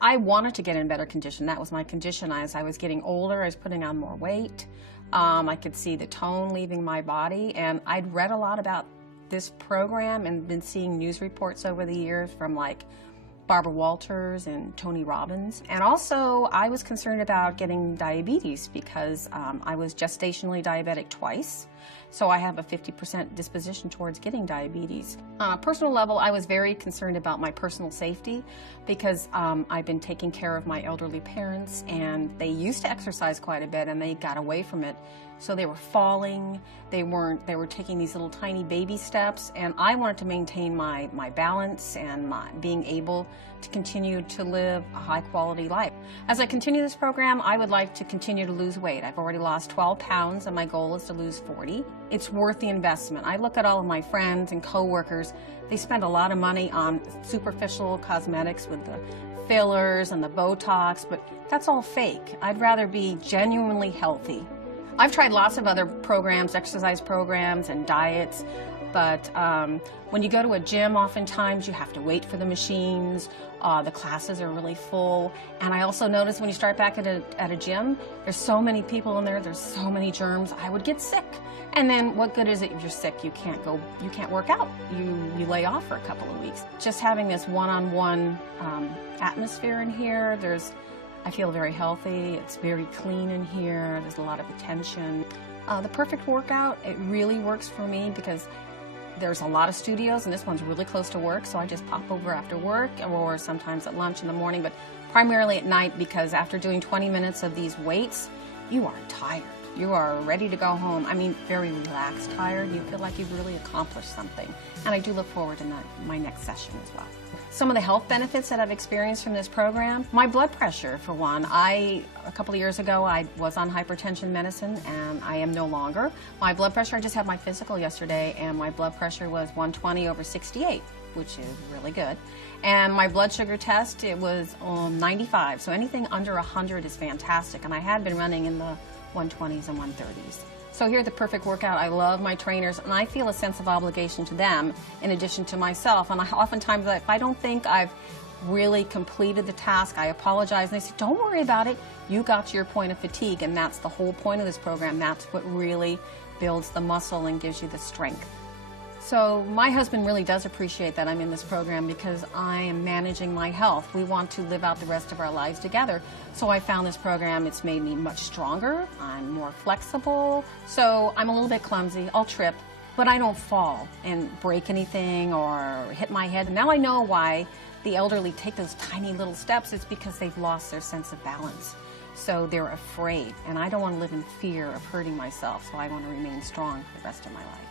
I wanted to get in better condition. That was my condition. As I was getting older, I was putting on more weight. I could see the tone leaving my body, and I'd read a lot about this program and been seeing news reports over the years from like Barbara Walters and Tony Robbins. And also, I was concerned about getting diabetes because I was gestationally diabetic twice. So I have a 50% disposition towards getting diabetes. On a personal level, I was very concerned about my personal safety because I've been taking care of my elderly parents, and they used to exercise quite a bit and they got away from it. So they were falling, they were taking these little tiny baby steps, and I wanted to maintain my balance and my being able to continue to live a high quality life. As I continue this program, I would like to continue to lose weight. I've already lost 12 pounds and my goal is to lose 40. It's worth the investment. I look at all of my friends and coworkers, they spend a lot of money on superficial cosmetics with the fillers and the Botox, but that's all fake. I'd rather be genuinely healthy. I've tried lots of other programs, exercise programs and diets, but when you go to a gym, oftentimes you have to wait for the machines. The classes are really full. And I also notice when you start back at a gym, there's so many people in there, there's so many germs, I would get sick. And then what good is it if you're sick? You can't work out. You lay off for a couple of weeks. Just having this one-on-one atmosphere in here, I feel very healthy. It's very clean in here. There's a lot of attention. The perfect workout, it really works for me because there's a lot of studios and this one's really close to work, so I just pop over after work or sometimes at lunch in the morning, but primarily at night because after doing 20 minutes of these weights, you are tired. You are ready to go home. I mean, very relaxed, tired. You feel like you've really accomplished something. And I do look forward to my next session as well. Some of the health benefits that I've experienced from this program, my blood pressure, for one. A couple of years ago, I was on hypertension medicine, and I am no longer. My blood pressure, I just had my physical yesterday, and my blood pressure was 120/68, which is really good. And my blood sugar test, it was 95, so anything under 100 is fantastic, and I had been running in the 120s and 130s. So here at the Perfect Workout, I love my trainers, and I feel a sense of obligation to them in addition to myself. And oftentimes, if I don't think I've really completed the task, I apologize. And they say, don't worry about it. You got to your point of fatigue, and that's the whole point of this program. That's what really builds the muscle and gives you the strength. So my husband really does appreciate that I'm in this program because I am managing my health. We want to live out the rest of our lives together. So I found this program, it's made me much stronger, I'm more flexible. So I'm a little bit clumsy, I'll trip, but I don't fall and break anything or hit my head. Now I know why the elderly take those tiny little steps. It's because they've lost their sense of balance. So they're afraid, and I don't want to live in fear of hurting myself, so I want to remain strong for the rest of my life.